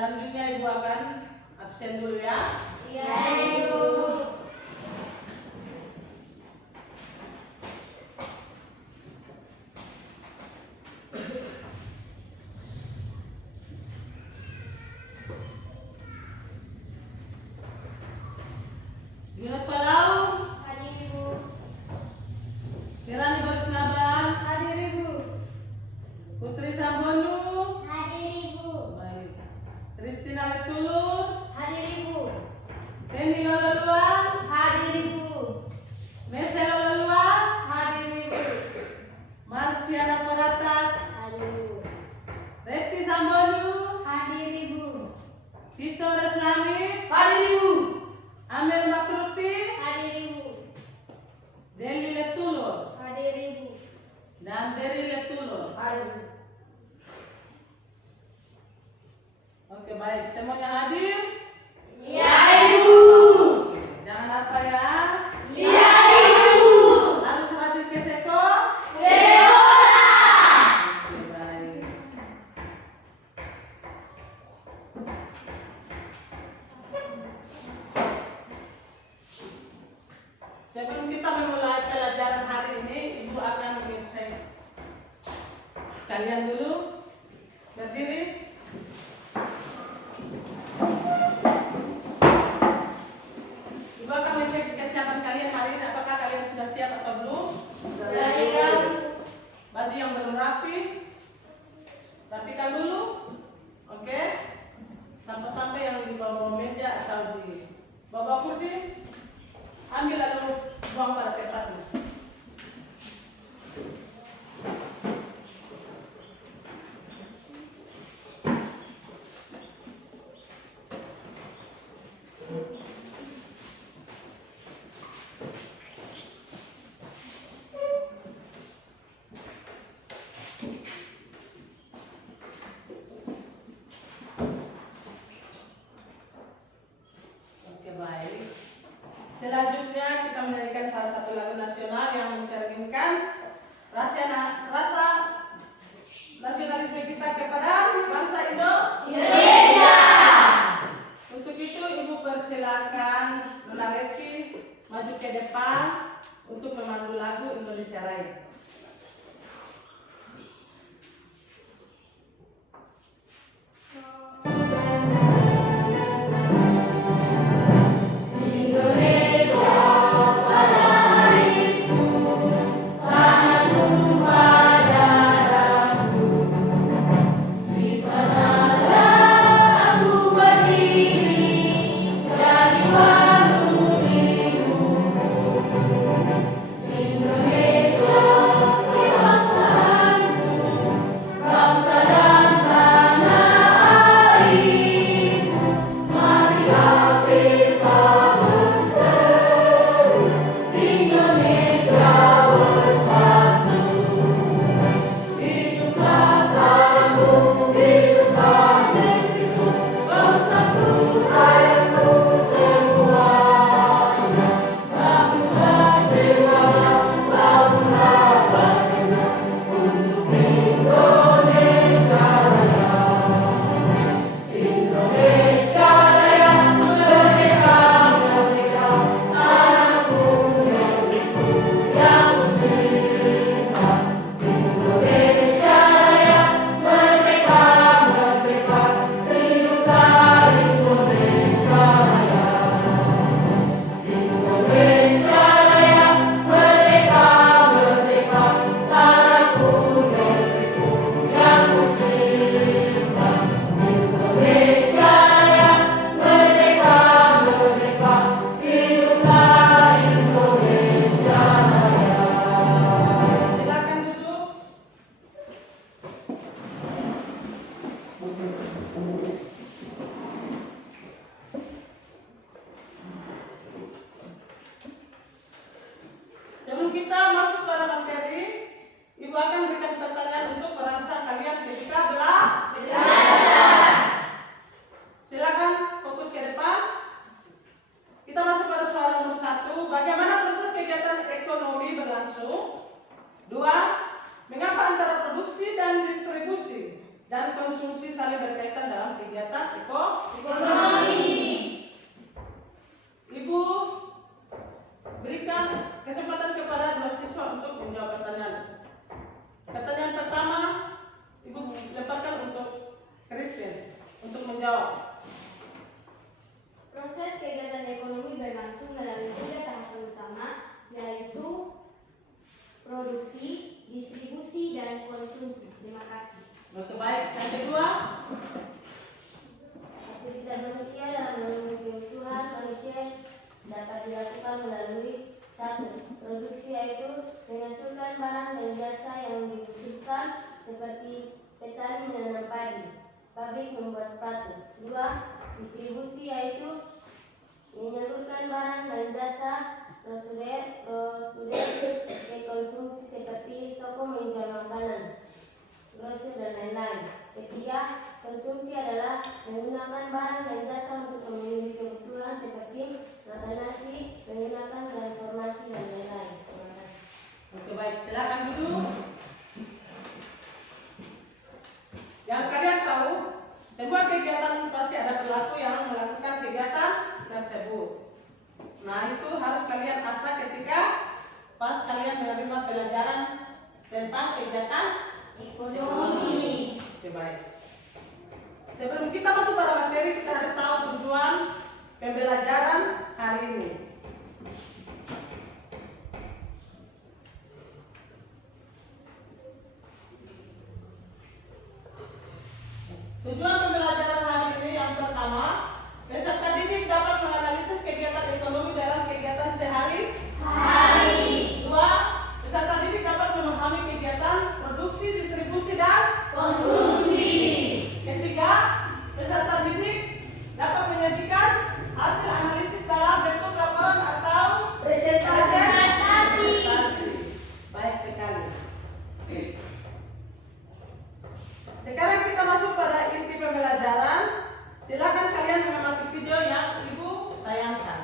Selanjutnya Ibu akan absen dulu ya. Iya, Ibu. Yunus Palau, Hadir, Ibu. Kirani Berkenaban, Hadir, Ibu. Putri Sambonu, Hadir, Ibu. baik. Kristina Letulur, Hadir, Ibu. Reni Lolaluan, Hadir, Ibu. Mese Lolaluan, Hadir, Ibu. Marsiana Paratat, Hadir, Ibu. Reti Sambonu, Hadir, Ibu. Tito Reslami, Hadir, Ibu. Amel Makruti, Hadir, Ibu. Deli Letulur, Hadir, Ibu. dan Deri Letulur. Hadir. Oke baik, semuanya hadir? Iya, Ibu. Jangan lupa ya. Iya, Ibu. Harus rajin ke seko. Sekolah. Oke baik. Sebelum kita memulai pelajaran hari ini, Ibu akan mengecek kalian dulu. Berdiri. Ibu akan mengecek kesiapan kalian hari ini. Apakah kalian sudah siap atau belum? Rapikan baju yang belum rapi. Rapikan dulu. Oke. Sampai-sampai yang di bawah meja atau di bawah kursi. Ambil lalu buang pada tempatnya. Oke baik. Selanjutnya kita menyanyikan salah satu lagu nasional yang mencerminkan rasa nasionalisme kita kepada bangsa Indonesia. Untuk itu Ibu persilakan Nona Reti maju ke depan untuk memandu lagu Indonesia Raya. Indonesia. dalam kegiatan Ekonomi. Ibu berikan kesempatan kepada dua siswa untuk menjawab pertanyaan. Pertanyaan pertama, Ibu lemparkan untuk Christine untuk menjawab. Proses kegiatan ekonomi berlangsung melalui 3 tahapan utama, yaitu produksi, distribusi, dan konsumsi. Terima kasih. Oke, baik. Yang kedua, Aktivitas manusia dalam memenuhi kebutuhan manusia dapat dilakukan melalui 1. Produksi, yaitu menghasilkan barang dan jasa yang dibutuhkan seperti petani menanam padi, pabrik membuat sepatu. 2. Distribusi, yaitu menyalurkan barang dan jasa prosedur ke konsumsi seperti toko menjual makanan, grosir, dan lain-lain. 3. Konsumsi adalah menggunakan barang dan jasa untuk memenuhi kebutuhan seperti makan nasi, menggunakan transportasi, dan lain-lain. Terima kasih. oke baik. Silakan duduk. Yang kalian tahu, sebuah kegiatan pasti ada perilaku yang melakukan kegiatan tersebut. Nah, itu harus kalian asah ketika pas kalian menerima pelajaran tentang kegiatan Ekonomi. oke baik. Sebelum kita masuk pada materi, kita harus tahu tujuan pembelajaran hari ini. Tujuan pembelajaran hari ini yang pertama, peserta didik dapat menganalisis kegiatan ekonomi dalam kegiatan sehari-hari. 2. Peserta didik dapat memahami kegiatan produksi, distribusi, dan Konsumsi. 3. Peserta didik dapat menyajikan hasil analisis dalam bentuk laporan atau Presentasi. presentasi. Baik sekali. Sekarang kita masuk pada inti pembelajaran. Silakan kalian mengamati video yang Ibu tayangkan.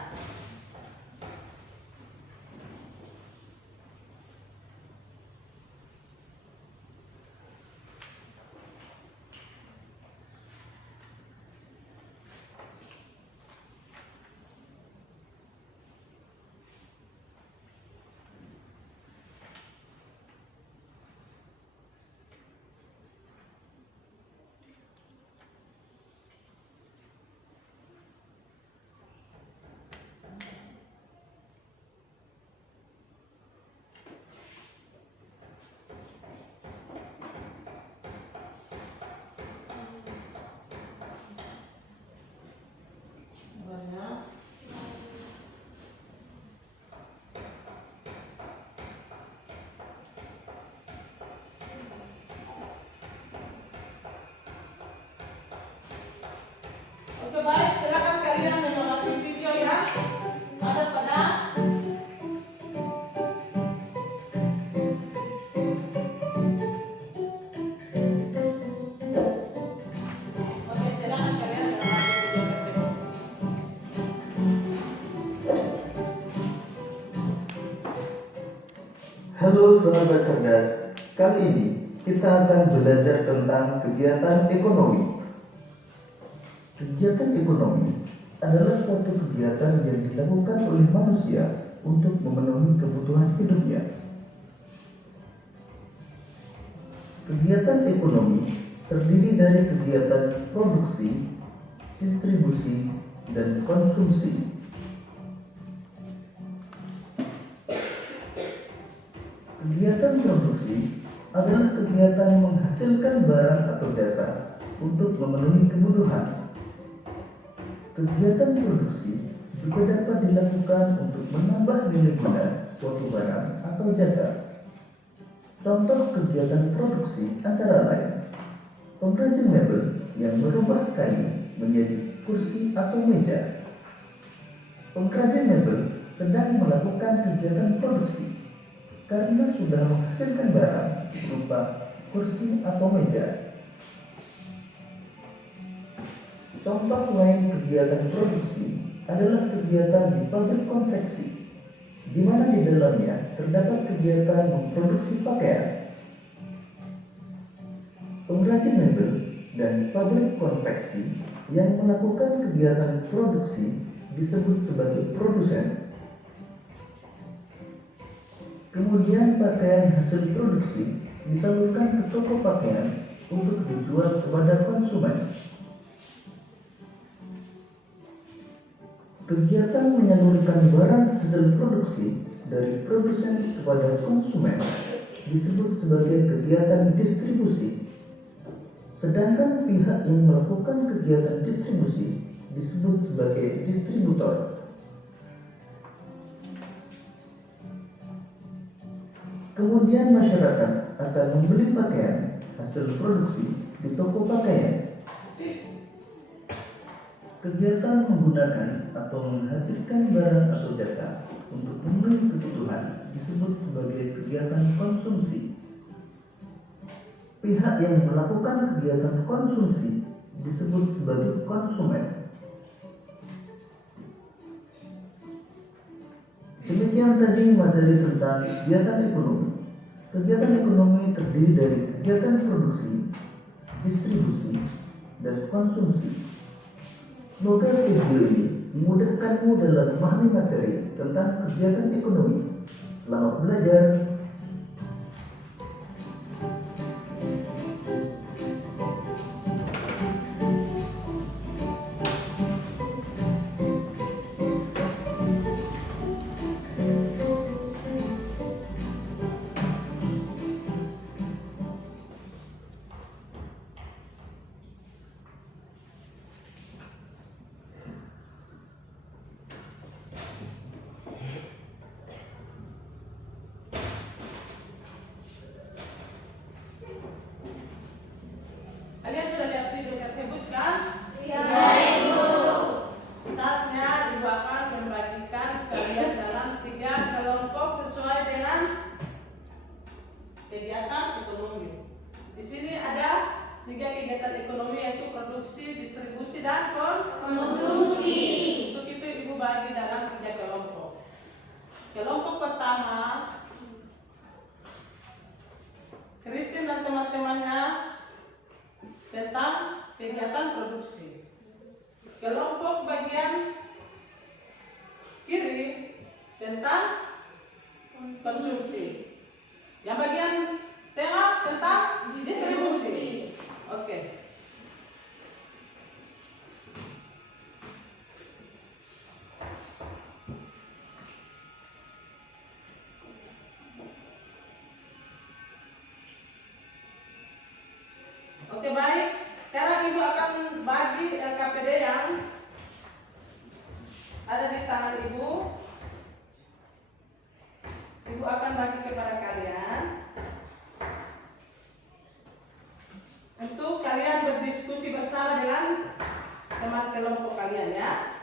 Banyak. Oke baik, silakan kalian mengamati video yang ada pada oke, silakan kalian mengamati video tersebut. Halo sahabat cerdas, kali ini kita akan belajar tentang kegiatan ekonomi. Kegiatan ekonomi adalah suatu kegiatan yang dilakukan oleh manusia untuk memenuhi kebutuhan hidupnya. Kegiatan ekonomi terdiri dari kegiatan produksi, distribusi, dan konsumsi. Kegiatan produksi adalah kegiatan menghasilkan barang atau jasa untuk memenuhi kebutuhan. Kegiatan produksi juga dapat dilakukan untuk menambah nilai guna suatu barang atau jasa. Contoh kegiatan produksi antara lain pengrajin mebel yang merubah kayu menjadi kursi atau meja. Pengrajin mebel sedang melakukan kegiatan produksi karena sudah menghasilkan barang berupa kursi atau meja. Contoh lain kegiatan produksi adalah kegiatan di pabrik konveksi, di mana di dalamnya terdapat kegiatan memproduksi pakaian. Pengrajin mebel dan pabrik konveksi yang melakukan kegiatan produksi disebut sebagai produsen. Kemudian pakaian hasil produksi disalurkan ke toko pakaian untuk dijual kepada konsumen. Kegiatan menyalurkan barang hasil produksi dari produsen kepada konsumen disebut sebagai kegiatan distribusi. Sedangkan pihak yang melakukan kegiatan distribusi disebut sebagai distributor. Kemudian masyarakat akan membeli pakaian hasil produksi di toko pakaian. Kegiatan menggunakan atau menghabiskan barang atau jasa untuk memenuhi kebutuhan disebut sebagai kegiatan konsumsi. Pihak yang melakukan kegiatan konsumsi disebut sebagai konsumen. Demikian tadi materi tentang kegiatan ekonomi. Kegiatan ekonomi terdiri dari kegiatan produksi, distribusi, dan konsumsi. Semoga video ini memudahkanmu dalam memahami materi tentang kegiatan ekonomi. Selamat belajar. Kalian sudah lihat video tersebut kan? Ya, Ibu. Saatnya Ibu akan membagikan kalian dalam 3 kelompok sesuai dengan kegiatan ekonomi. Di sini ada 3 kegiatan ekonomi, yaitu produksi, distribusi, dan Konsumsi. Untuk itu Ibu bagi dalam 3 kelompok. Kelompok pertama, Christine dan teman-temannya tentang kegiatan produksi. Kelompok bagian kiri tentang konsumsi. Yang bagian tengah tentang distribusi. Oke. Oke, baik. Sekarang Ibu akan bagi LKPD yang ada di tangan Ibu. Ibu akan bagi kepada kalian untuk kalian berdiskusi bersama dengan teman kelompok kalian, ya.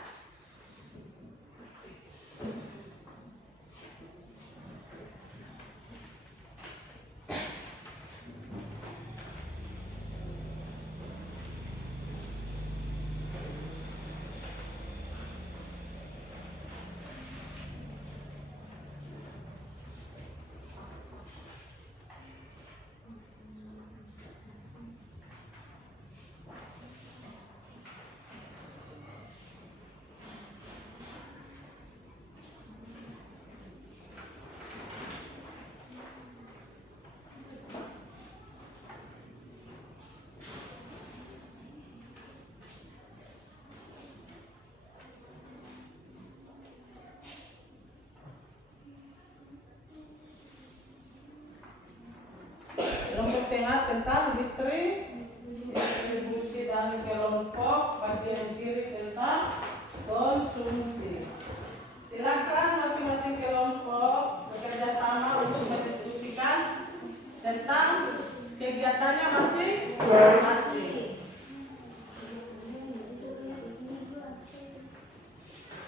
Kelompok tengah tentang distribusi dan kelompok bagian kiri tentang konsumsi. Silakan masing-masing kelompok bekerja sama untuk mendiskusikan tentang kegiatannya masing-masing.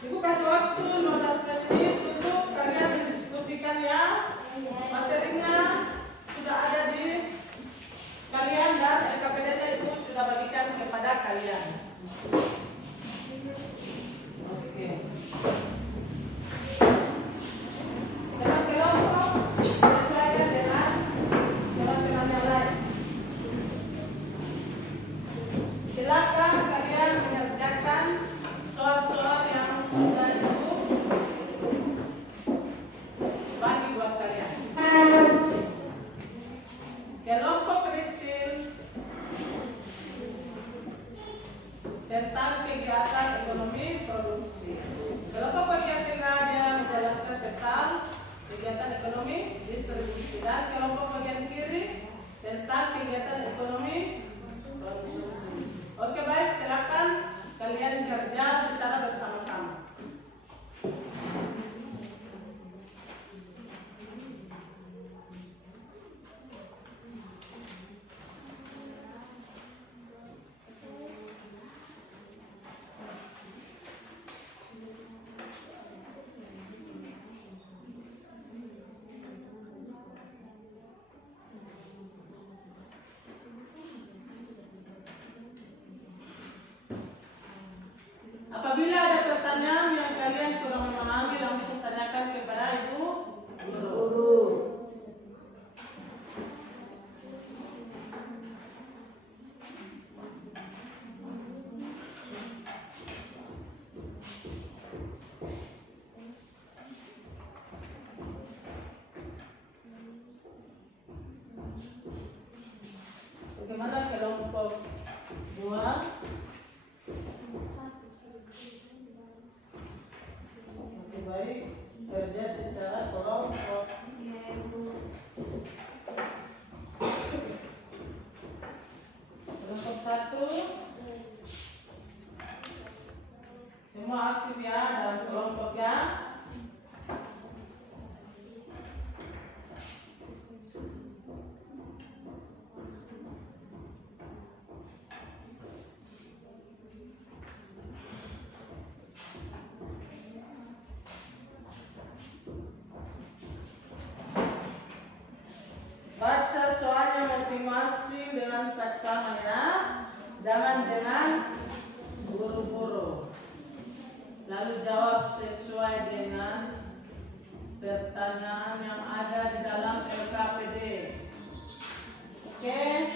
Ibu kasih waktu 15 menit untuk kalian mendiskusikan, ya. Materinya sudah ada di kalian dan LKPD-nya itu sudah bagikan kepada kalian. Oke. Dalam kelompok sesuaikan dengan teman-teman yang lain. tentang kegiatan ekonomi produksi. Kelompok bagian tengah dia menjelaskan tentang kegiatan ekonomi distribusi, dan kelompok bagian kiri tentang kegiatan ekonomi konsumsi. Oke, baik, silakan kalian kerja secara bersama-sama. Apabila ada pertanyaan yang kalian kurang memahami, langsung tanyakan kepada ibu guru. Bagaimana kelompok 2? Baik, kerja secara kelompok. Kelompok 1 semua aktif ya dalam kelompok ya. Baca soalnya masing-masing dengan saksama ya. Jangan dengan buru-buru. Lalu jawab sesuai dengan pertanyaan yang ada di dalam LKPD. Oke?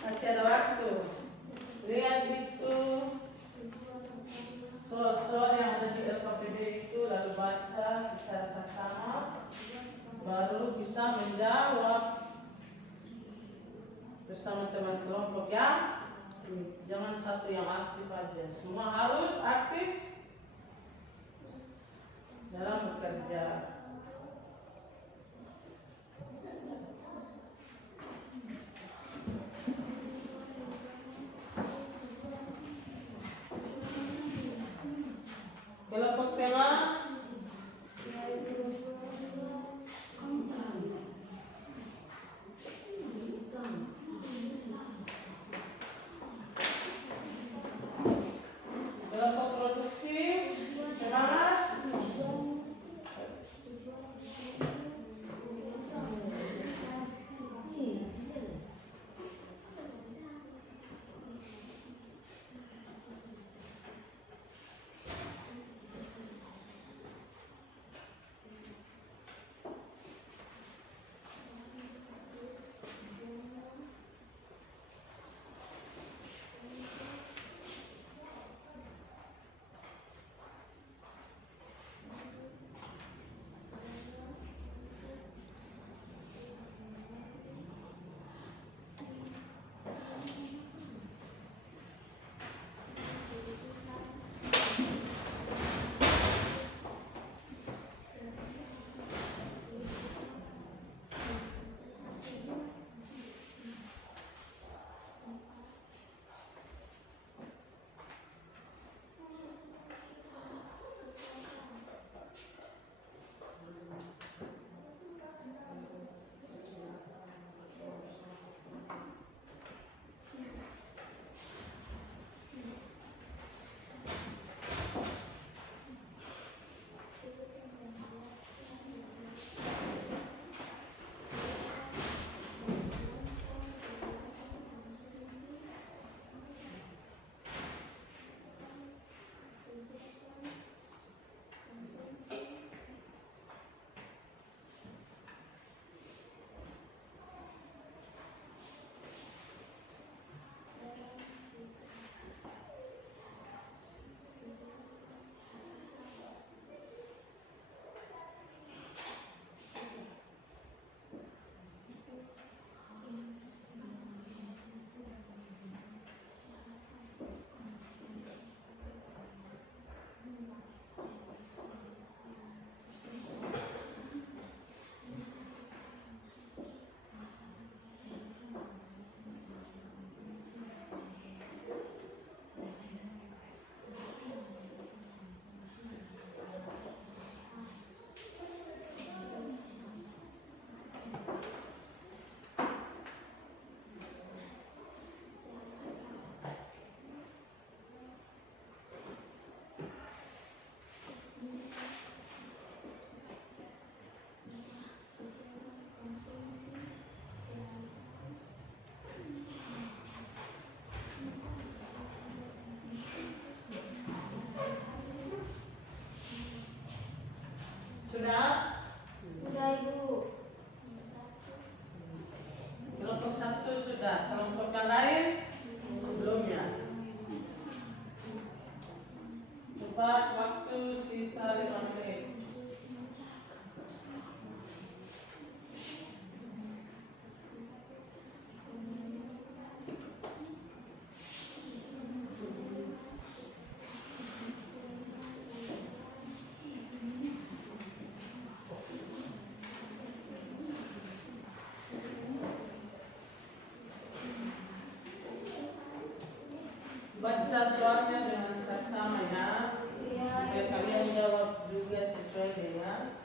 Masih ada waktu. Lihat itu soal yang ada di LKPD itu, lalu baca secara saksama, baru bisa menjawab bersama teman kelompok ya. Jangan satu yang aktif aja, semua harus aktif dalam bekerja. Kelompok tengah sudah. Kelompok yang lain belum ya. Cepat, waktu sisa 5 menit. Baca soalnya dengan saksama ya. Biar kalian jawab juga sesuai dengan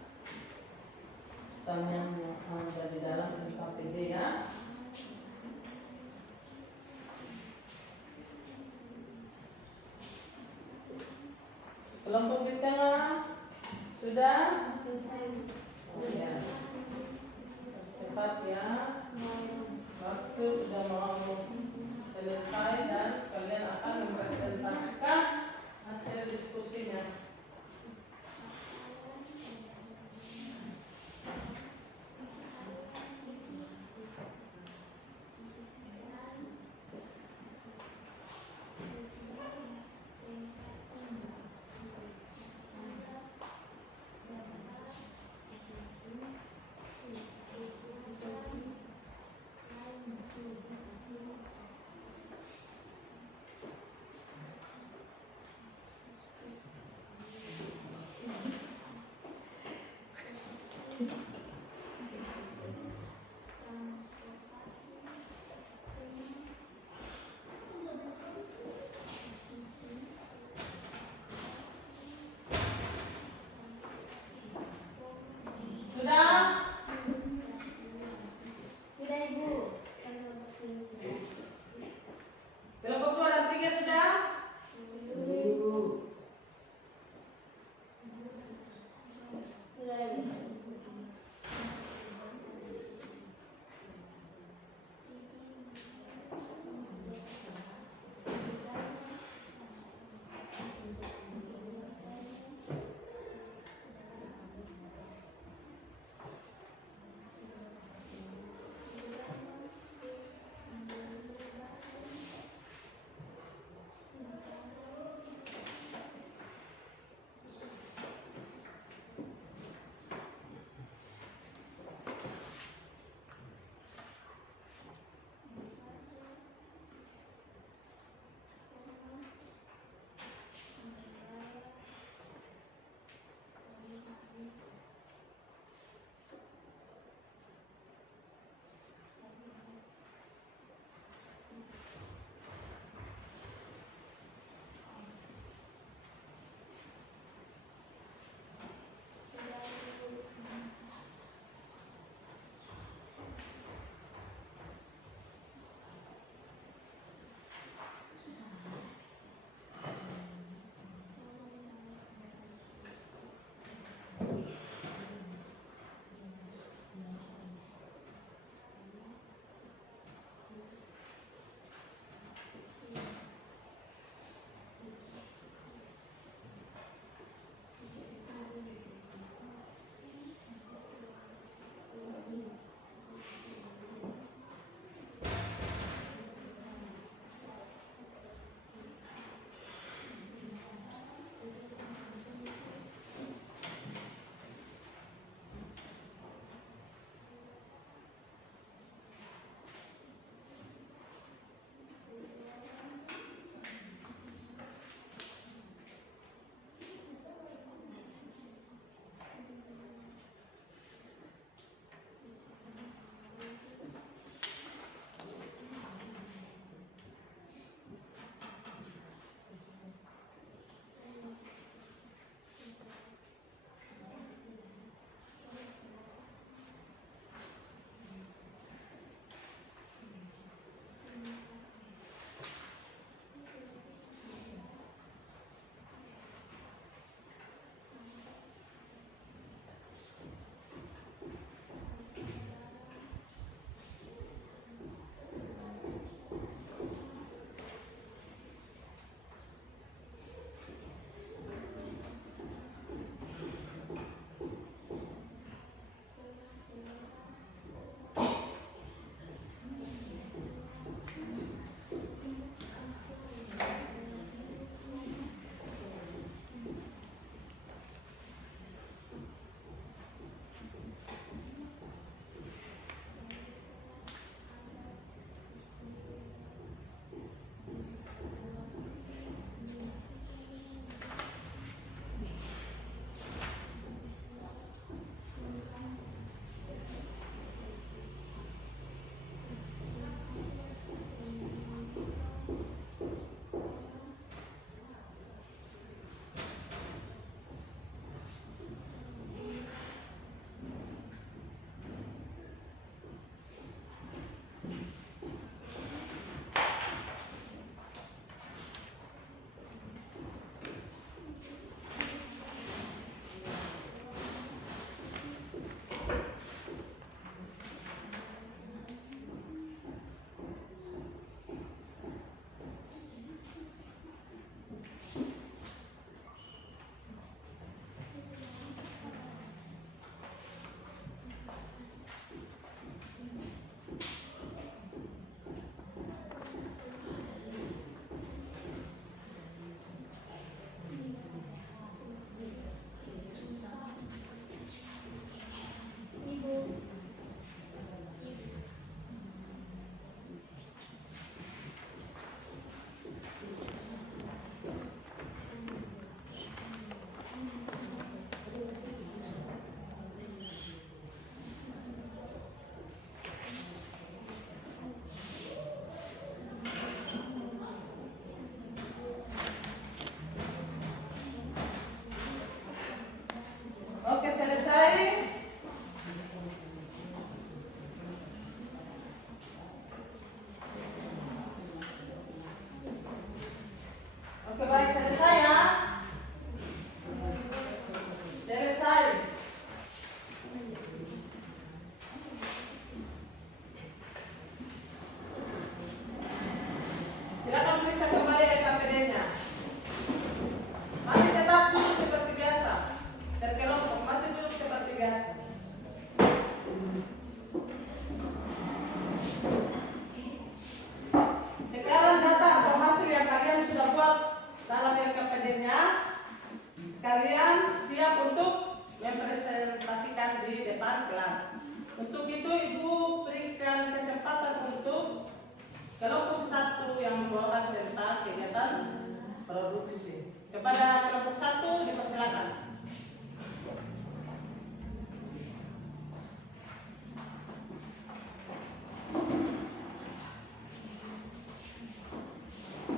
pertanyaan yang ada di dalam KPD ya. Kelompok di tengah sudah? Oh, ya. Cepat ya. Waktu sudah mau selesai dan kalian akan mempresentasikan hasil diskusinya.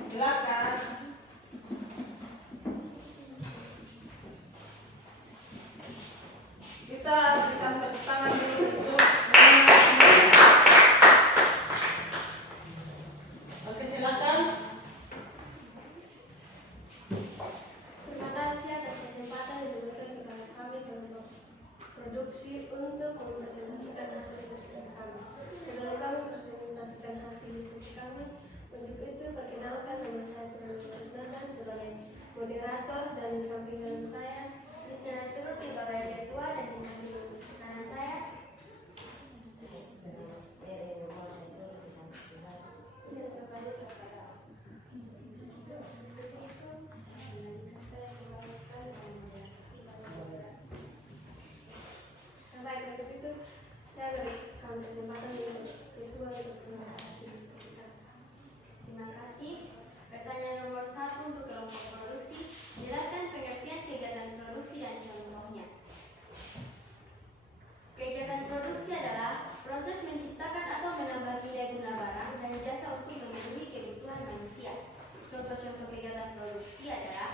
Silakan. Kita berikan tepuk tangan dulu untuk oke, silakan. Terima kasih atas kesempatan yang diberikan kepada kami kelompok produksi untuk mempresentasikan hasil diskusi kami. Sebelum kami presentasikan hasil diskusi kami, untuk itu perkenalkan nama saya Tuhan Nathan sebagai moderator dan di samping kanan saya Listener sebagai ketua dan di samping kanan saya baik, untuk itu saya berikan kesempatan untuk ketua untuk presentasi diskusi kami. Terima kasih. Pertanyaan nomor 1 untuk kelompok produksi. Jelaskan pengertian kegiatan produksi dan contohnya. Kegiatan produksi adalah proses menciptakan atau menambah nilai guna barang dan jasa untuk memenuhi kebutuhan manusia. Contoh-contoh kegiatan produksi adalah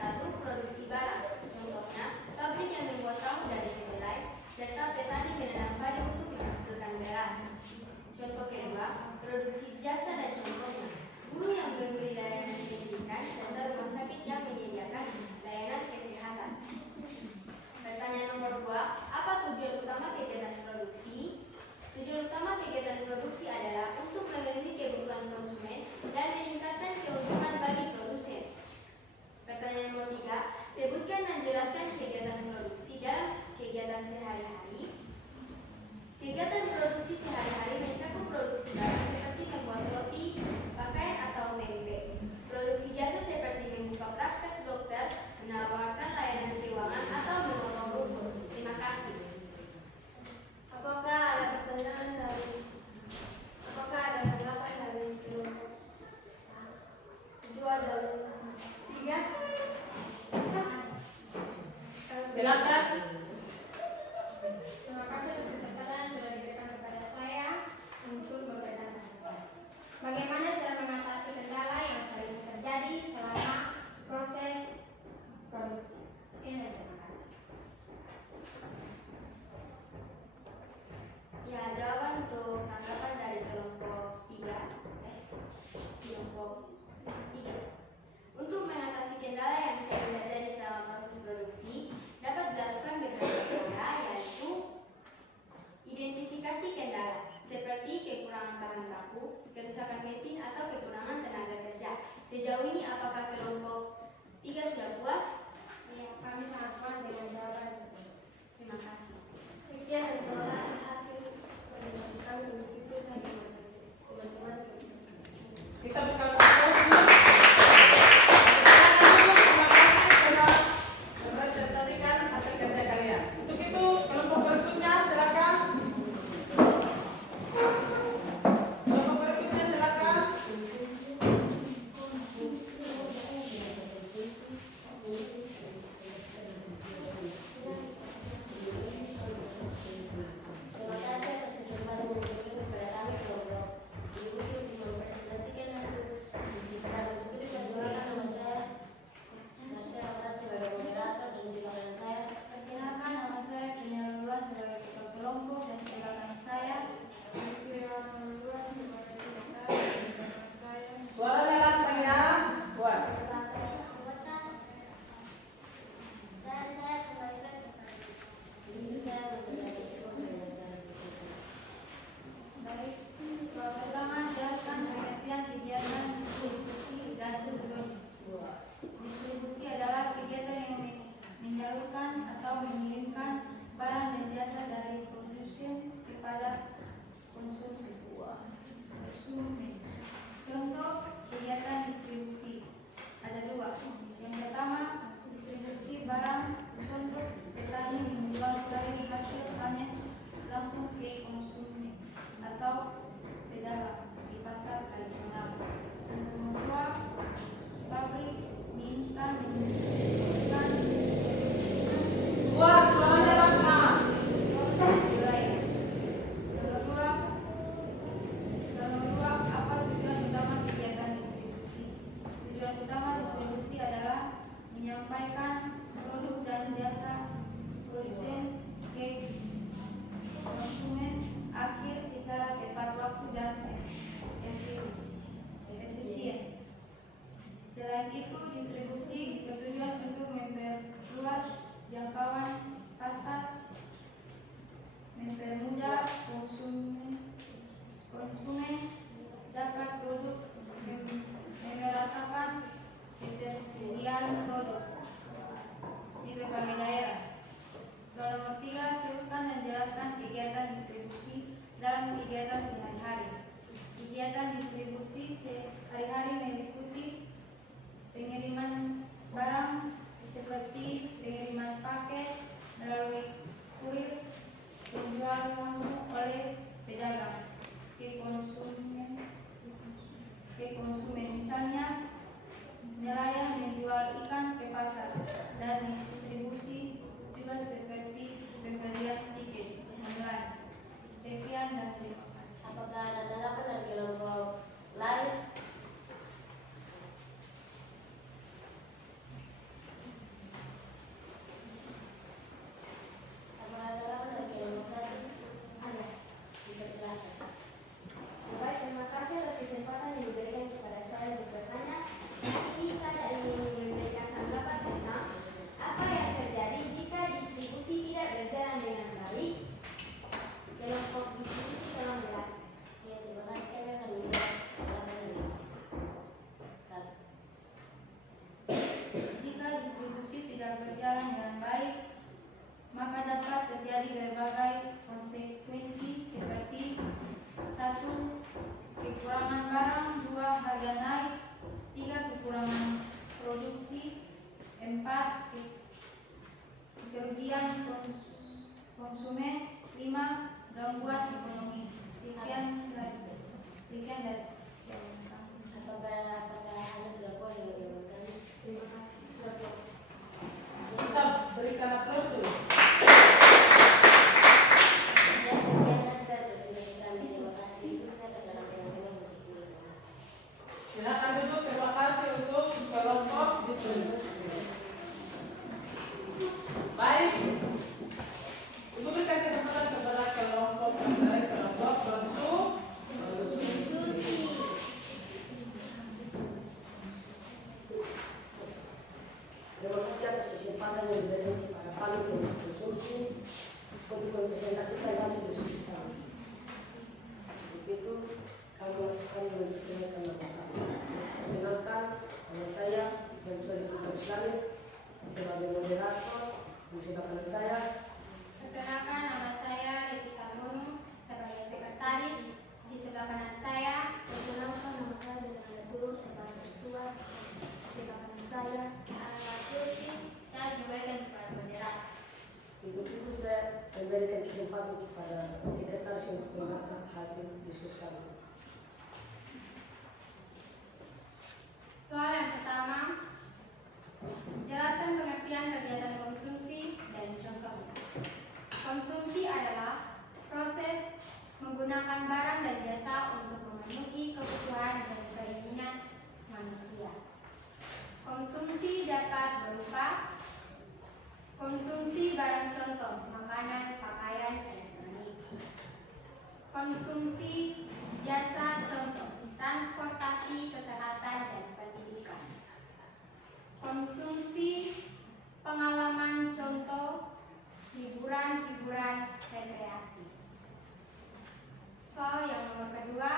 1. Produksi barang. Contohnya, pabrik yang membuat tahu dari kedelai, serta petani menanam padi untuk menghasilkan beras. Contoh kedua, produksi jasa dan contohnya, guru yang memberi layanan pendidikan serta rumah sakit yang menyediakan layanan kesehatan. Pertanyaan nomor 2, apa tujuan utama kegiatan produksi? Tujuan utama kegiatan produksi adalah untuk memenuhi kebutuhan konsumen dan meningkatkan keuntungan bagi produsen. Pertanyaan nomor 3, sebutkan dan jelaskan kegiatan produksi dalam kegiatan sehari-hari. Kegiatan produksi sehari-hari mencakup produksi barang seperti membuat roti, pakaian atau tempe. Produksi jasa seperti membuka praktek dokter, menawarkan layanan keuangan atau memotong rumput. Terima kasih. Apakah ada tanggapan dari kelompok 2 dan 3? Silakan. Terima kasih atas kesempatan yang sudah diberikan kepada saya untuk berpresentasi. Bagaimana cara mengatasi kendala yang sering terjadi selama proses produksi? Sekian dan terima kasih. Ya, jawaban untuk tanggapan dari kelompok 3. Untuk mengatasi kendala yang sering terjadi selama proses produksi, dapat dilakukan beberapa cara, yaitu identifikasi kendala seperti kekurangan bahan baku, kerusakan mesin atau kekurangan tenaga kerja. Sejauh ini apakah kelompok 3 sudah puas? Ya, kami sangat puas dengan jawaban tersebut. Terima kasih. Sekian dan terima kasih hasil presentasi kami. Untuk itu saya teman-teman Kita buka aplaus dulu. Silakan dulu, terima kasih sudah mempresentasikan hasil kerja kalian. Untuk itu kelompok berikutnya silakan. Kelompok berikutnya konsumen. Misalnya nelayan menjual ikan ke pasar, dan distribusi juga seperti pembelian tiket online. Sekian dan terima kasih. Apakah ada tanggapan dari kelompok lain? Apakah ada tanggapan dari kelompok satu? Ada. Dipersilakan. Baik, terima kasih atas kesempatan yang diberikan kepada saya untuk bertanya. Ini saya ingin memberikan tanggapan tentang apa yang terjadi jika distribusi tidak berjalan dengan baik. Kelompok distribusi tolong jelaskan. Ya, terima kasih. Kami akan menjawab tanggapan ini. Satu. Jika distribusi tidak berjalan dengan baik, maka dapat terjadi berbagai konsekuensi seperti: 1. Kekurangan barang, 2. Harga naik, 3. Kekurangan produksi, 4. Kerugian konsumen, 5. Gangguan ekonomi. Sekian dari Apakah Anda sudah puas dengan jawaban kami? Terima kasih. Sudah puas. Kita berikan aplaus dulu. Ya, sekian atas presentasi kami. Terima kasih. Itu saya terdapat teman-teman bersih. Silakan duduk. Terima kasih untuk kelompok distribusi. Baik, Ibu berikan kesempatan kepada kelompok yang lain, kelompok konsumsi. Terima kasih atas kesempatan yang diberikan kepada kami Komisi Konsumsi untuk mempresentasikan hasil diskusi kami. Begitu, kami memperkenalkan nama kami. Perkenalkan, nama saya Februari Futur Islami sebagai moderator. Di sebelah kanan saya, Perkenalkan, nama saya Leti Sarmono sebagai sekretaris. Di sebelah kanan saya. Perkenalkan, nama saya Dina Turun sebagai ketua. Di sebelah kanan saya. Saya juga kepada bendera. untuk itu saya memberikan kesempatan kepada sekretaris untuk membaca hasil diskusi kami. Soal yang pertama, jelaskan pengertian kegiatan konsumsi dan contohnya. Konsumsi adalah proses menggunakan barang dan jasa untuk memenuhi kebutuhan dan keinginan manusia. Konsumsi dapat berupa konsumsi barang contoh, makanan, pakaian, elektronik. Konsumsi jasa contoh, transportasi, kesehatan, dan pendidikan. Konsumsi pengalaman contoh, hiburan, rekreasi. Soal yang nomor kedua,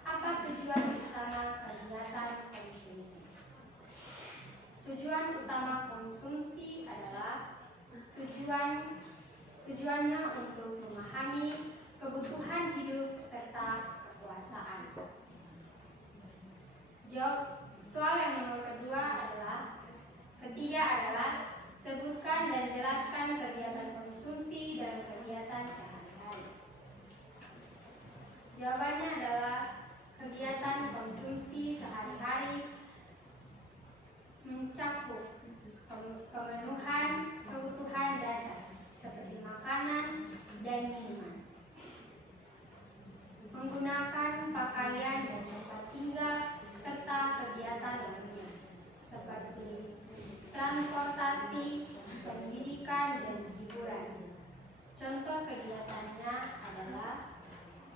apa tujuan utama kegiatan konsumsi? Tujuan utama konsumsi adalah tujuannya untuk memahami kebutuhan hidup serta kekuasaan. Jawab soal yang nomor ketiga adalah sebutkan dan jelaskan kegiatan konsumsi dan kegiatan sehari-hari. Jawabannya adalah kegiatan konsumsi sehari-hari mencakup pemenuhan kebutuhan dasar seperti makanan dan minuman, menggunakan pakaian dan tempat tinggal, serta kegiatan lainnya seperti transportasi, pendidikan, dan hiburan. Contoh kegiatannya adalah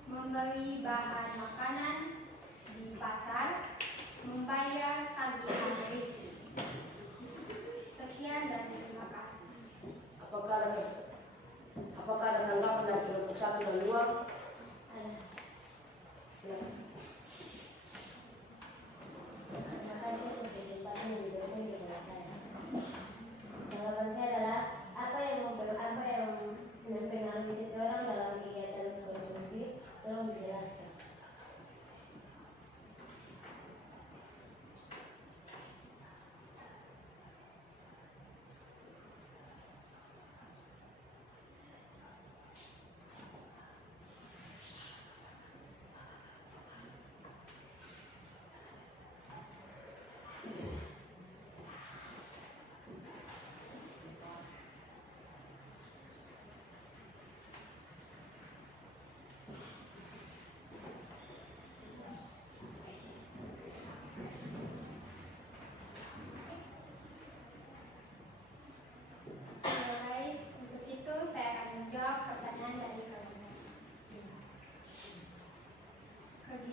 membeli bahan makanan di pasar, membayar tagihan listrik. Sekian dan terima kasih. Apakah ada tanggapan dari kelompok 1 dan 2? Ada. Silakan. Terima kasih atas kesempatan yang diberikan kepada saya. Tanggapan saya adalah apa yang mempengaruhi seseorang dalam kegiatan konsumsi, tolong dijelaskan.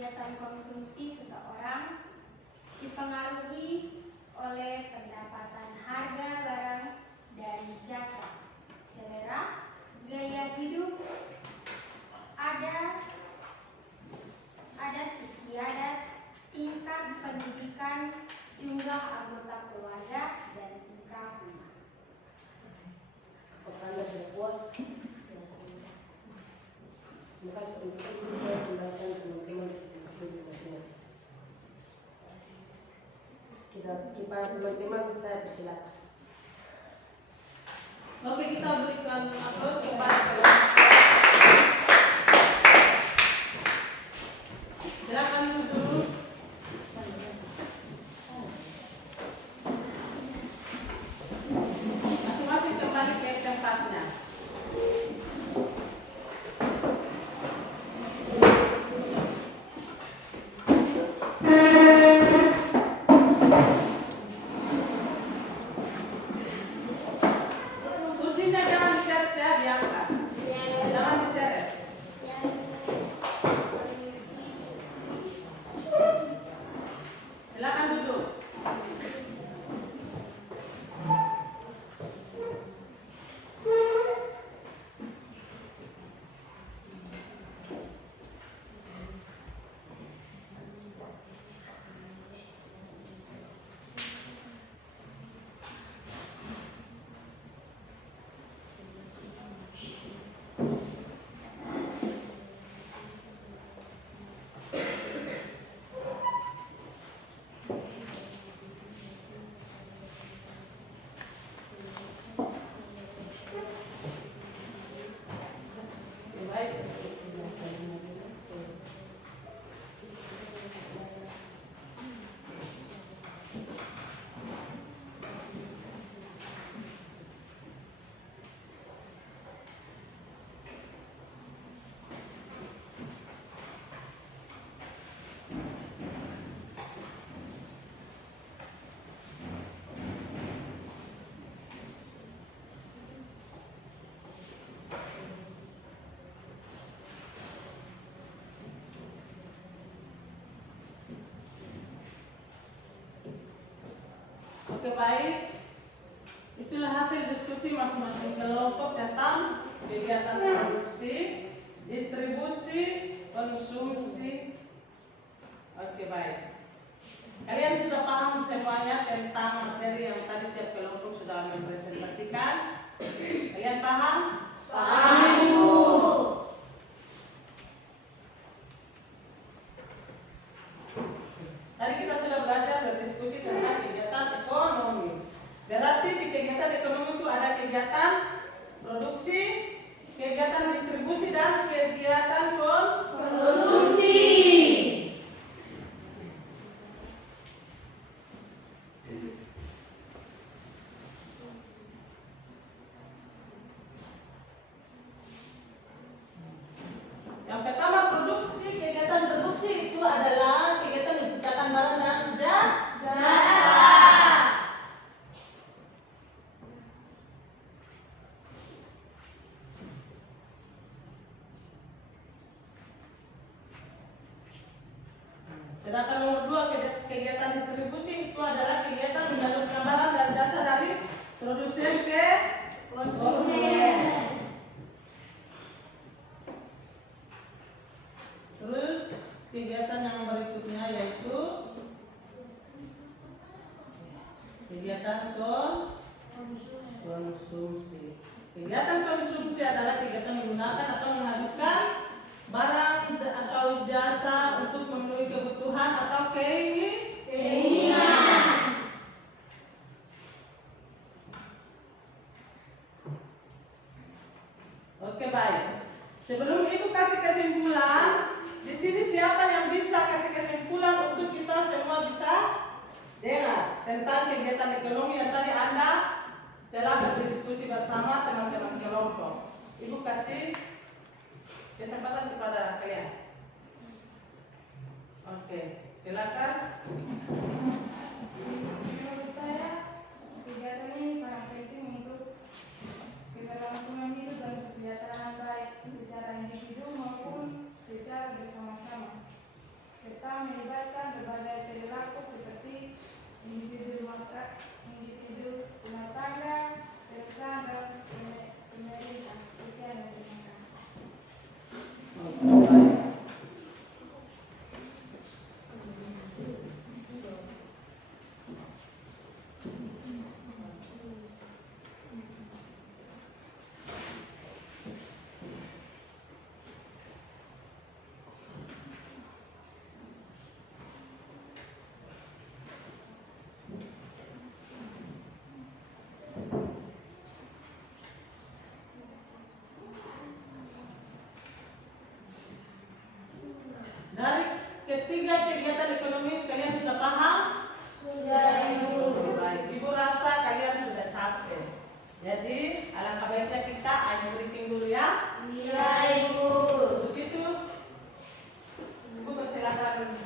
kegiatan konsumsi seseorang dipengaruhi oleh pendapatan harga barang dan jasa, selera, gaya hidup, adat istiadat, tingkat pendidikan, jumlah anggota keluarga, dan tingkat rumah. Apakah Anda sudah puas? Maka untuk itu saya kembalikan teman-teman ke masing-masing. Kepada teman-teman saya persilakan. Oke, kita berikan aplaus kepada silakan duduk. Masing-masing kembali ke tempatnya. Kursinya jangan diseret ya, diangkat. Jangan diseret. Silakan duduk. Baik. Oke, baik. Itulah hasil diskusi masing-masing kelompok tentang kegiatan produksi, distribusi, konsumsi. Oke, baik. Kalian sudah paham semuanya tentang materi yang tadi tiap kelompok sudah mempresentasikan? Kalian paham? Paham, Ibu. Tadi kita sudah belajar berdiskusi tentang kegiatan ekonomi. Berarti di kegiatan ekonomi itu ada kegiatan produksi, kegiatan distribusi, dan kegiatan Konsumsi. Yang pertama produksi, kegiatan produksi itu adalah kegiatan menciptakan barang dan jasa. Sedangkan nomor 2 kegiatan distribusi itu adalah kegiatan menyalurkan barang dan jasa dari produsen ke Konsumen. Terus kegiatan yang berikutnya yaitu kegiatan konsumsi. Kegiatan konsumsi adalah kegiatan menggunakan atau menghabiskan barang atau jasa untuk memenuhi kebutuhan atau Keinginan. Oke, baik. Sebelum Ibu kasih kesimpulan, di sini siapa yang bisa kasih kesimpulan untuk kita semua bisa dengar tentang kegiatan ekonomi yang tadi Anda telah berdiskusi bersama teman-teman kelompok. Ibu kasih kesempatan kepada kalian. Oke, silakan. Menurut saya, kegiatan ini sangat penting untuk keberlangsungan hidup dan kesejahteraan baik secara individu maupun secara bersama-sama. Dari ketiga kegiatan ekonomi kalian sudah paham? Sudah, Ibu. Baik, Ibu rasa kalian sudah capek. Jadi alangkah baiknya kita ice breaking dulu ya. Iya, Ibu. Begitu. Ibu persilakan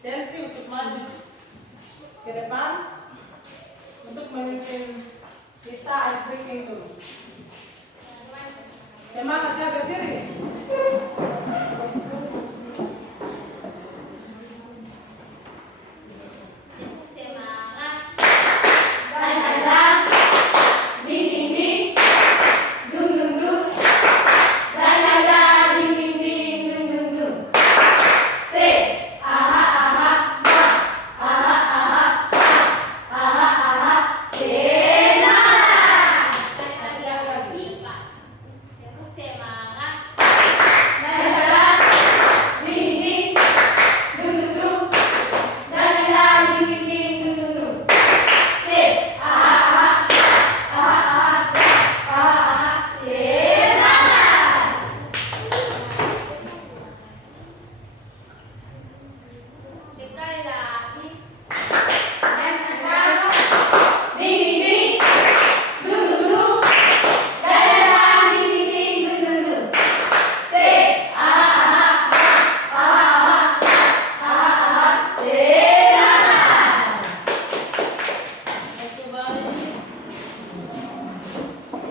Chelsea untuk maju ke depan untuk memimpin kita ice breaking dulu. Semangat ya, berdiri. Semangat. Sekali lagi.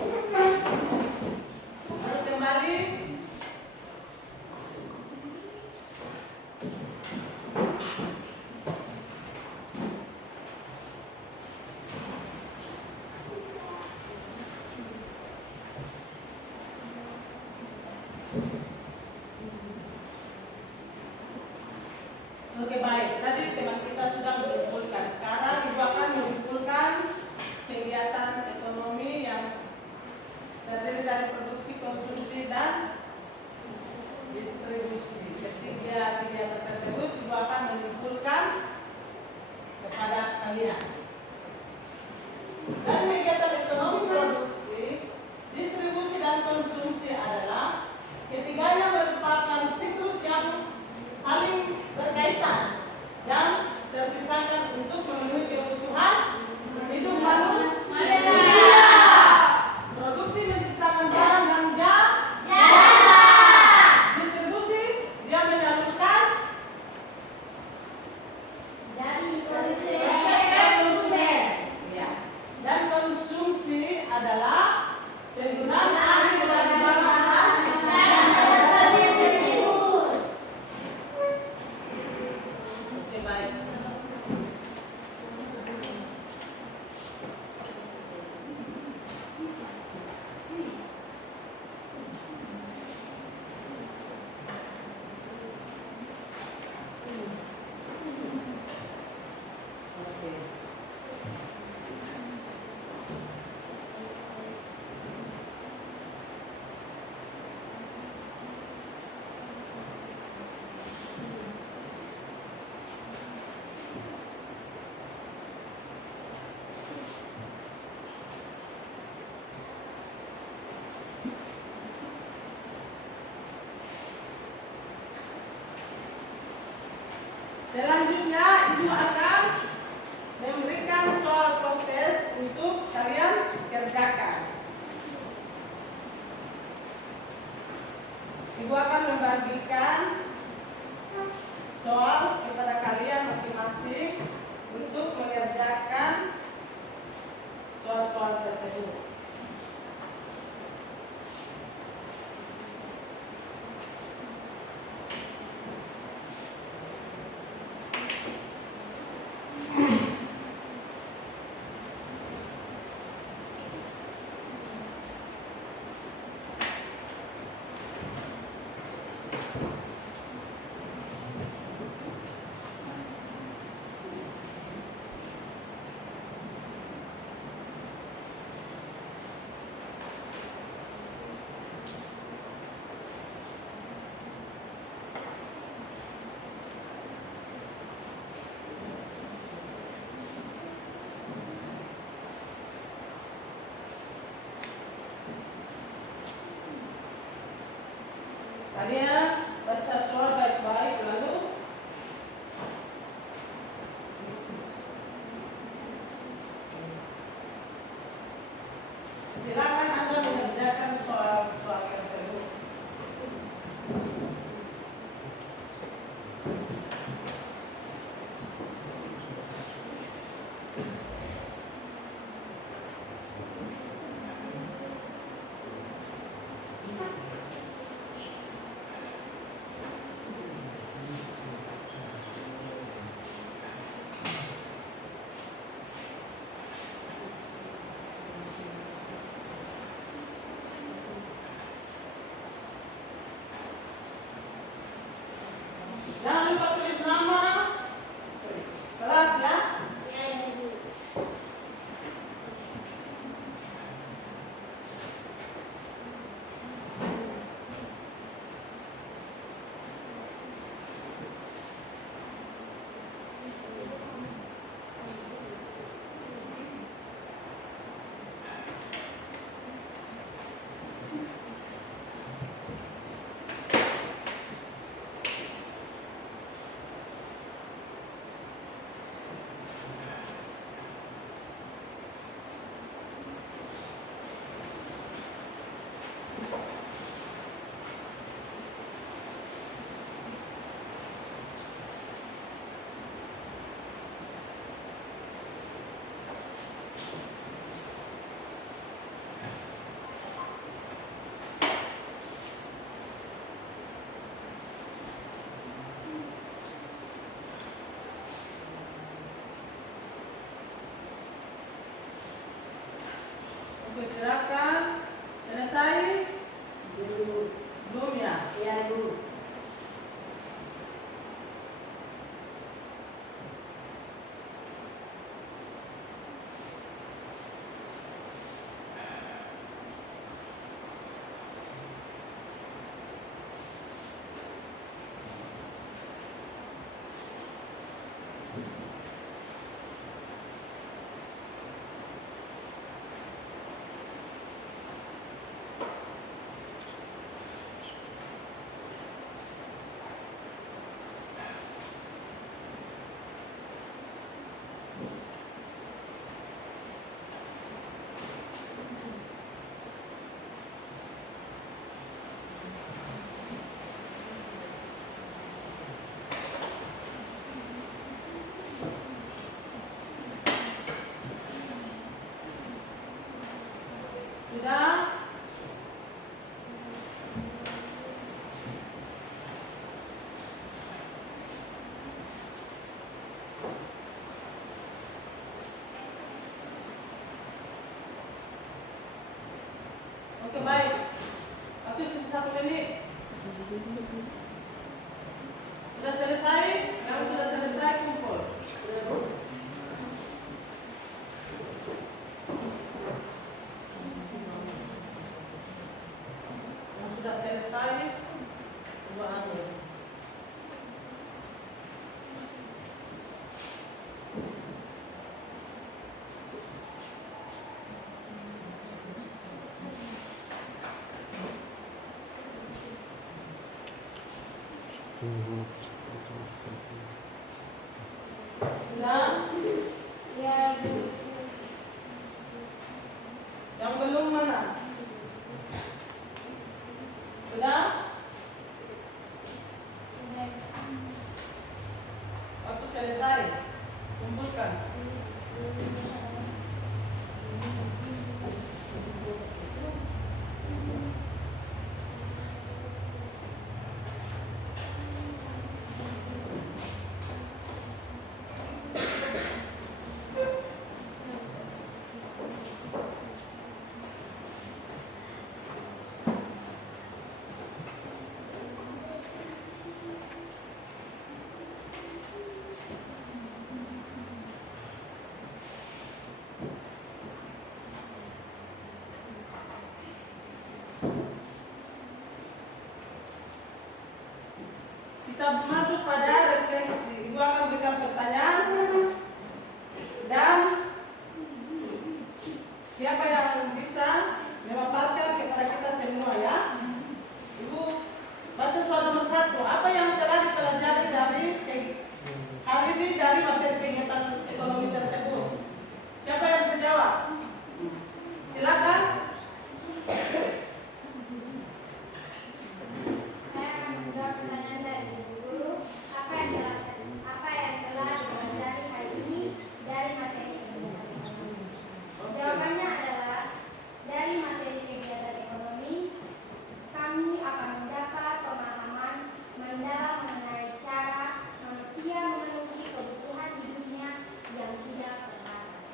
Oke, baik. Lalu kembali. Oke, baik. Tadi teman kita sudah menyimpulkan. Sekarang Ibu akan menyimpulkan kegiatan ekonomi yang terdiri dari produksi, konsumsi, dan distribusi. Ketiga kegiatan tersebut Ibu akan menyimpulkan kepada kalian. Dan kegiatan ekonomi produksi, distribusi, dan konsumsi adalah ketiganya merupakan siklus yang saling berkaitan dan terpisahkan untuk memenuhi kebutuhan hidup manusia. Produksi menciptakan barang dan jasa. Distribusi dia menyalurkan Dari produksi ke konsumen. Ya. Dan konsumsi adalah penggunaan akhir dari barang dan jasa tersebut. Oke, baik. Oke. Selanjutnya Ibu akan memberikan soal proses untuk kalian kerjakan. Ibu akan membagikan soal kepada kalian masing-masing untuk mengerjakan soal-soal tersebut. Silakan. Selesai? Belum ya? Ya, Ibu. Sudah? Oke, baik. Waktu sisa 1 menit. Sudah selesai? Yang sudah selesai kumpul. Yang sudah selesai dua anu. Sudah? Ya, Ibu. Yang belum mana? Sudah? Waktu selesai. Kumpulkan. Kita masuk pada refleksi. Ibu akan berikan pertanyaan dan siapa yang bisa memaparkan kepada kita semua ya. Ibu baca soal nomor 1. Apa yang telah dipelajari dari hari ini dari materi kegiatan ekonomi tersebut? Siapa yang bisa jawab? Silakan. Saya akan menjawab pertanyaan dari Ibu Guru. Apa yang telah dipelajari hari ini dari materi kegiatan ekonomi? Jawabannya adalah dari materi kegiatan ekonomi, kami akan mendapat pemahaman mendalam mengenai cara manusia memenuhi kebutuhan hidupnya yang tidak terbatas.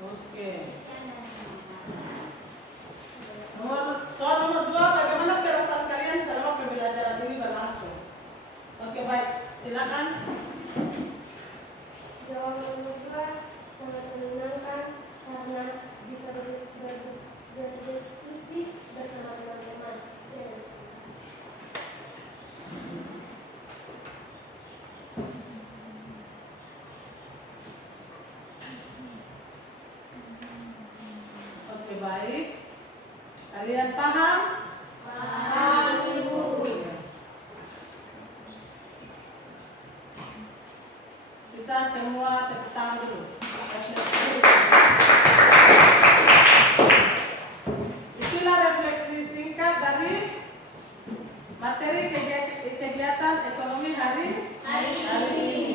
Oke. Sekian dan terima kasih. Soal nomor 2, bagaimana perasaan kalian selama pembelajaran ini berlangsung? Oke, baik. Silakan. Jawaban nomor 2 sangat menyenangkan karena bisa berdiskusi bersama teman-teman. Oke, baik. Kalian paham? Paham, Ibu. Kita semua tepuk tangan dulu. Itulah refleksi singkat dari materi kegiatan ekonomi hari ini.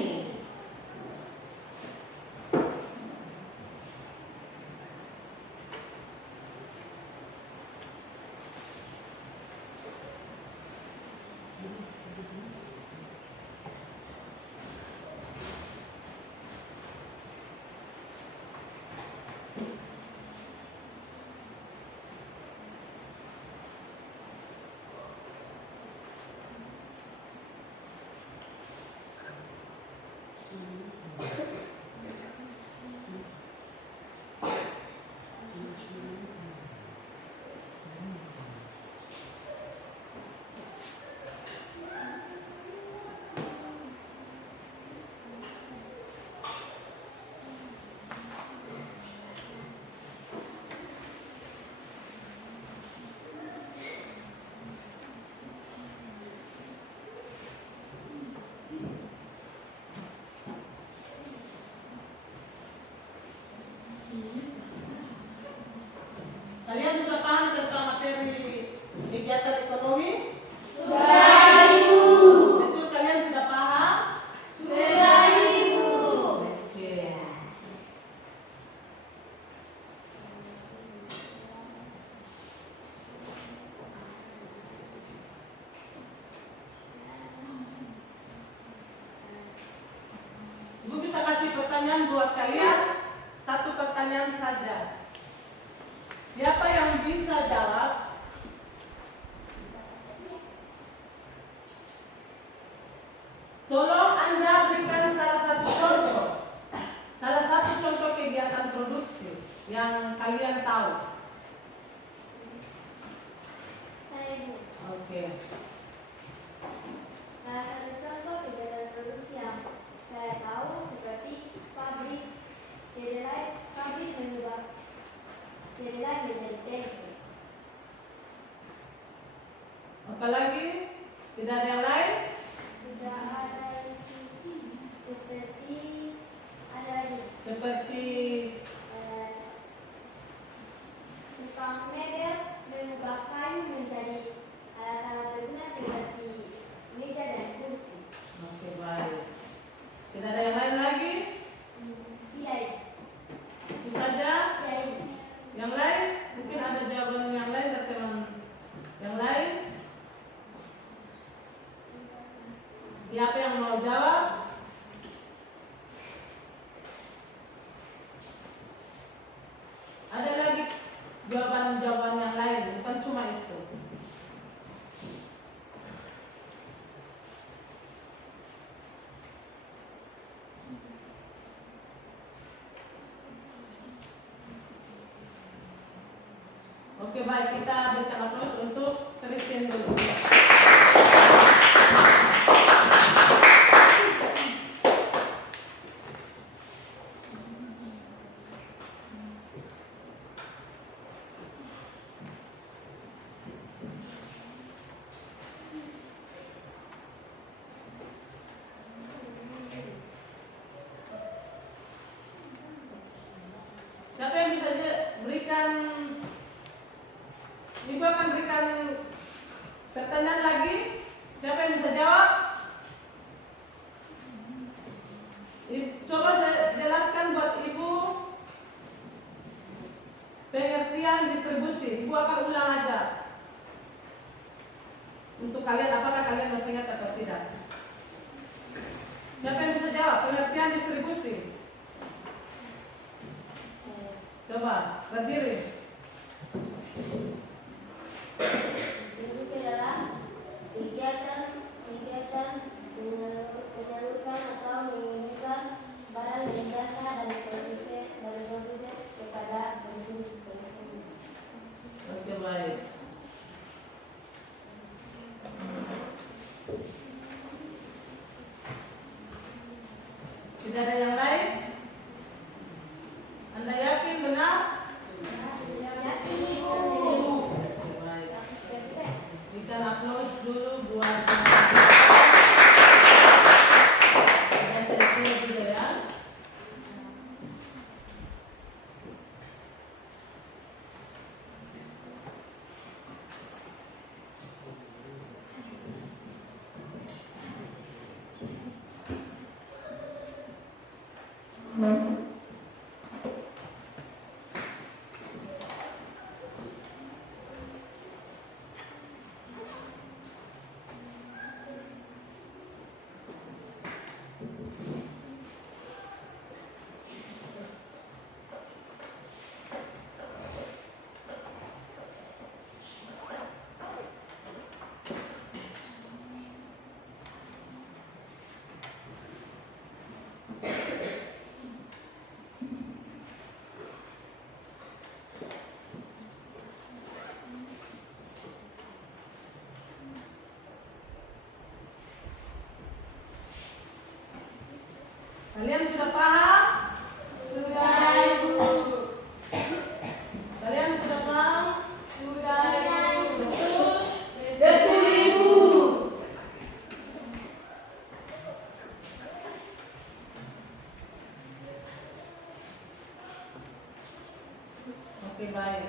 Jokowi? Sudah, Ibu. Betul kalian sudah paham? Sudah, Ibu. Oke. Ibu bisa kasih pertanyaan buat kalian, satu pertanyaan saja. Siapa yang bisa jawab? Tolong Anda berikan salah satu contoh kegiatan produksi yang kalian tahu. Saya, Ibu. Oke. Salah satu contoh kegiatan produksi yang saya tahu seperti pabrik kedelai, pabrik mengubah kedelai menjadi tempe. Apalagi? Tidak ada yang lain? Tidak ada seperti ada lagi Seperti tukang mebel mengubah kayu menjadi alat-alat berguna seperti meja dan kursi. oke, baik. Tidak ada yang lain lagi? Tidak, Itu saja. tidak. Yang lain? Mungkin ada jawaban yang lain dari teman yang lain? Siapa yang mau jawab? Ada lagi jawaban-jawaban yang lain, bukan cuma itu. Oke, baik, kita berikan aplaus untuk Christine dulu. Siapa yang bisa berikan? Ibu akan berikan pertanyaan lagi. Siapa yang bisa jawab? Coba saya jelaskan buat Ibu pengertian distribusi. Ibu akan ulang aja untuk kalian, apakah kalian masih ingat atau tidak? Siapa yang bisa jawab pengertian distribusi? Coba berdiri. Distribusi adalah kegiatan menyalurkan atau mengirimkan barang dan jasa dari produsen kepada konsumen. Oke, baik. Tidak ada yang lain? Anda yakin benar? Yakin, Ibu. Oke, baik. Perfect. Berikan aplaus dulu buat ada sesi juga ya. Kalian sudah paham? Sudah, Ibu. Kalian sudah paham? Sudah, Ibu. Betul? Betul, Ibu. Oke, baik.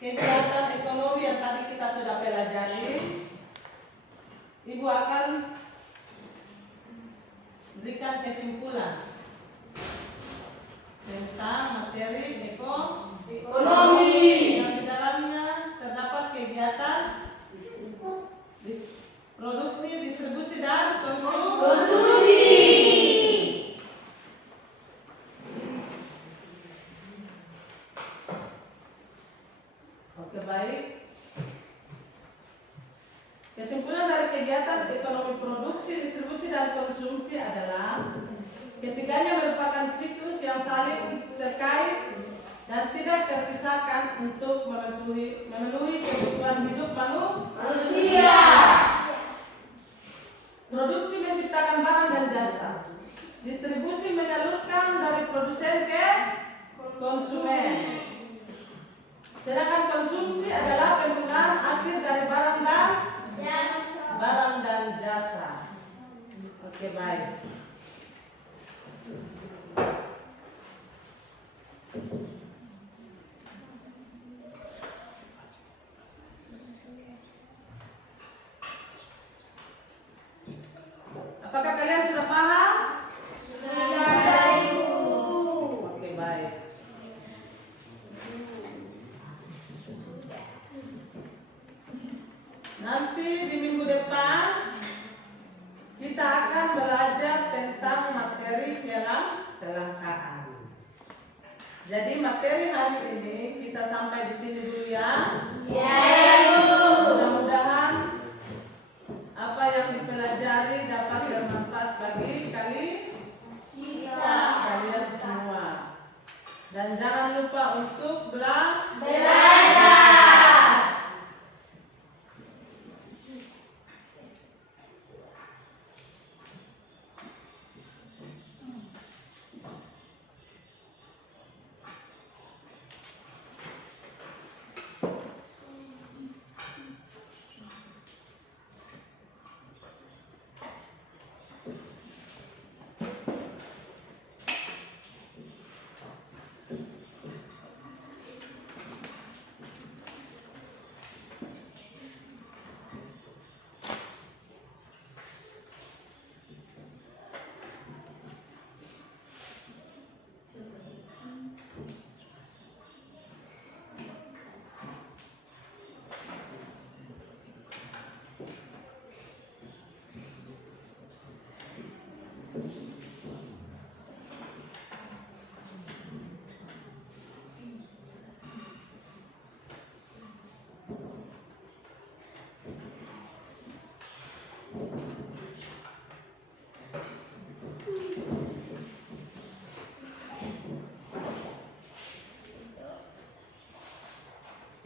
kegiatan ekonomi yang tadi kita sudah pelajari, Ibu akan berikan kesimpulan tentang materi ekonomi yang di dalamnya terdapat kegiatan produksi, distribusi, dan konsumsi. Oke, baik. Kesimpulan dari kegiatan ekonomi produksi, distribusi, dan konsumsi adalah ketiganya merupakan siklus yang saling terkait dan tidak terpisahkan untuk memenuhi kebutuhan hidup manusia. Produksi menciptakan barang dan jasa. Distribusi menyalurkan dari produsen ke konsumen. Sedangkan konsumsi adalah penggunaan akhir dari barang dan jasa. Oke, baik. Apakah kalian sudah paham? Sudah, Ibu. Oke, baik. Nanti di minggu depan kita akan belajar tentang materi kelangkaan. Jadi materi hari ini kita sampai di sini dulu ya. Mudah-mudahan apa yang dipelajari dapat bermanfaat bagi kalian semua. Dan jangan lupa untuk belajar.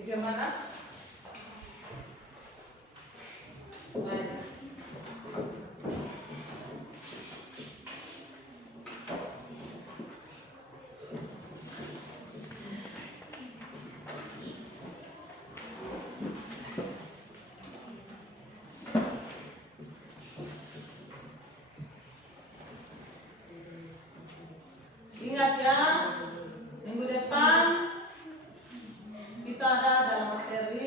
Bagaimana? Baik. Ingat ya, minggu depan kita ada dalam materi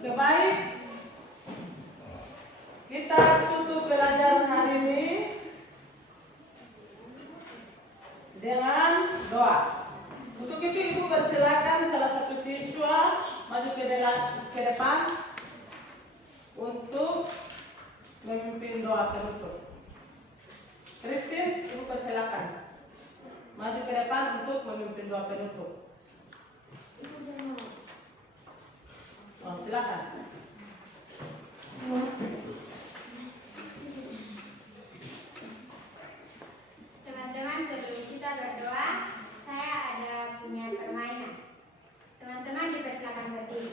Oke, baik. Kita tutup pelajaran hari ini dengan doa. Untuk itu Ibu persilakan salah satu siswa maju ke depan untuk memimpin doa penutup. Christine, Ibu persilakan maju ke depan untuk memimpin doa penutup. Oh, silakan. Teman-teman, sebelum kita berdoa, saya ada punya permainan. Teman-teman dipersilakan berdiri.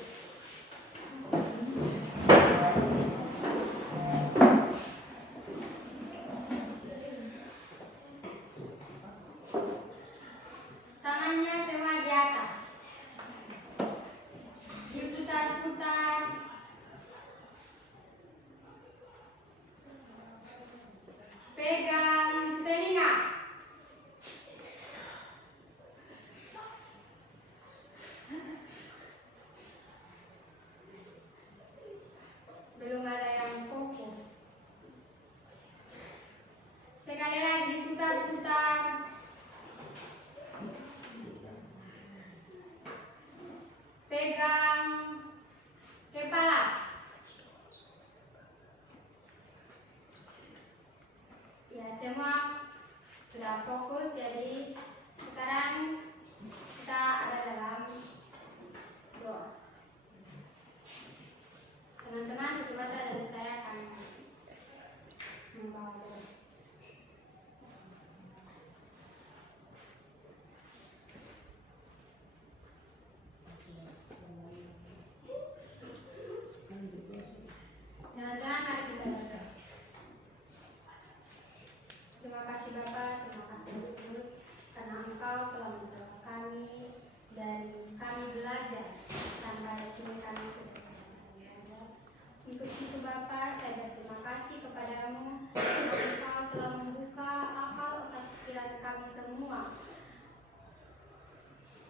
Tangannya semua di atas. Diputar-putar. Pegang telinga. Belum ada yang fokus. Sekali lagi diputar-putar. Pegang kepala. Ya, semua sudah fokus, jadi sekarang kita ada dalam doa. Teman-teman, tutup mata dan saya akan membawa doa. Teman-teman, mari kita berdoa. Terima kasih Bapak, terima kasih Yesus, karena Engkau telah menjaga kami dari kami belajar sampai kini kami sudah sama-sama belajar. Untuk itu Bapak, saya berterima kasih kepadamu karena Engkau telah membuka akal otak pikiran kami semua.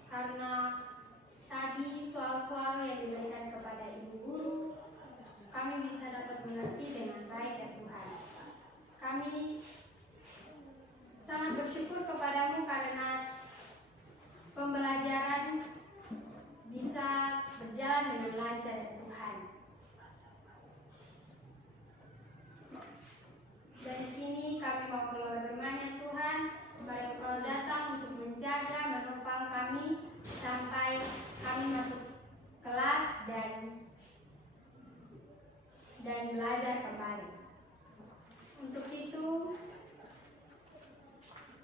Karena tadi soal-soal yang diberikan kepada Ibu Guru, kami bisa dapat mengerti dengan baik ya Tuhan. Kami sangat bersyukur kepadamu karena pembelajaran bisa berjalan dengan lancar ya Tuhan. Dan kini kami mau keluar bermain ya Tuhan, supaya Engkau datang untuk menjaga, menopang kami sampai kami masuk kelas dan belajar kembali. Untuk itu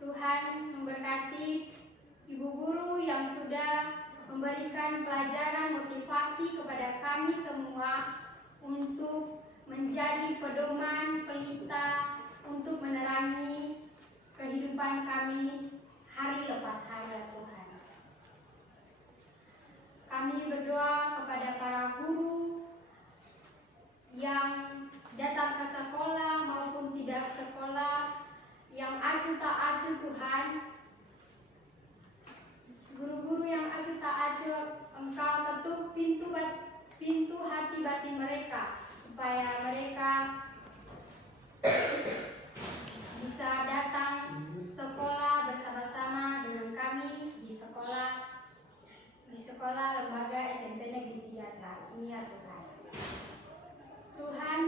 Tuhan memberkati Ibu Guru yang sudah memberikan pelajaran motivasi kepada kami semua untuk menjadi pedoman pelita untuk menerangi kehidupan kami hari lepas hari ya Tuhan. Kami berdoa kepada para guru yang datang ke sekolah maupun tidak sekolah, yang acuh tak acuh Tuhan, guru-guru yang acuh tak acuh, Engkau ketuk pintu hati batin mereka supaya mereka bisa datang sekolah bersama-sama dengan kami di sekolah lembaga SMP Negeri 3 saat ini ya Tuhan. Tuhan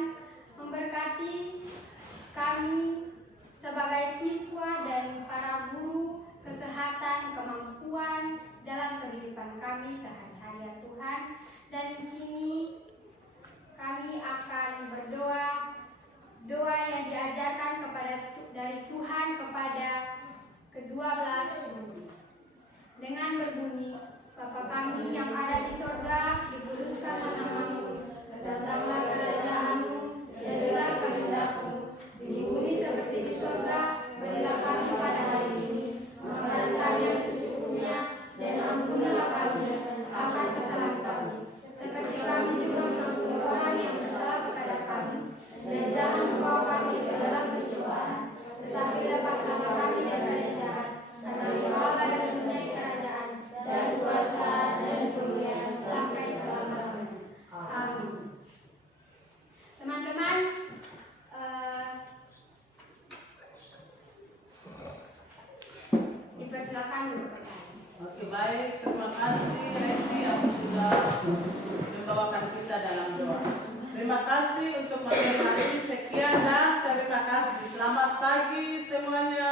memberkati kami sebagai siswa dan para guru, kesehatan, kemampuan dalam kehidupan kami sehari-hari ya Tuhan. Dan kini kami akan berdoa, doa yang diajarkan dari Tuhan kepada ke-12 dengan berbunyi, Bapa kami yang ada di sorga, dikuduskanlah namamu, datanglah kerajaanmu, jadilah kehendakmu di bumi seperti di sorga. Berilah kami pada hari ini makanan kami yang secukupnya, dan ampunilah kami akan kesalahan kami, seperti kami juga mengampuni orang yang bersalah kepada kami. Dan jangan membawa kami ke dalam pencobaan, tetapi lepaskanlah kami dari yang jahat, karena Engkau lah yang mempunyai kerajaan dan kuasa dan kemuliaan terima kasih Reti yang sudah membawakan kita dalam doa. Terima kasih untuk malam hari ini. Sekian dan terima kasih. Selamat pagi semuanya.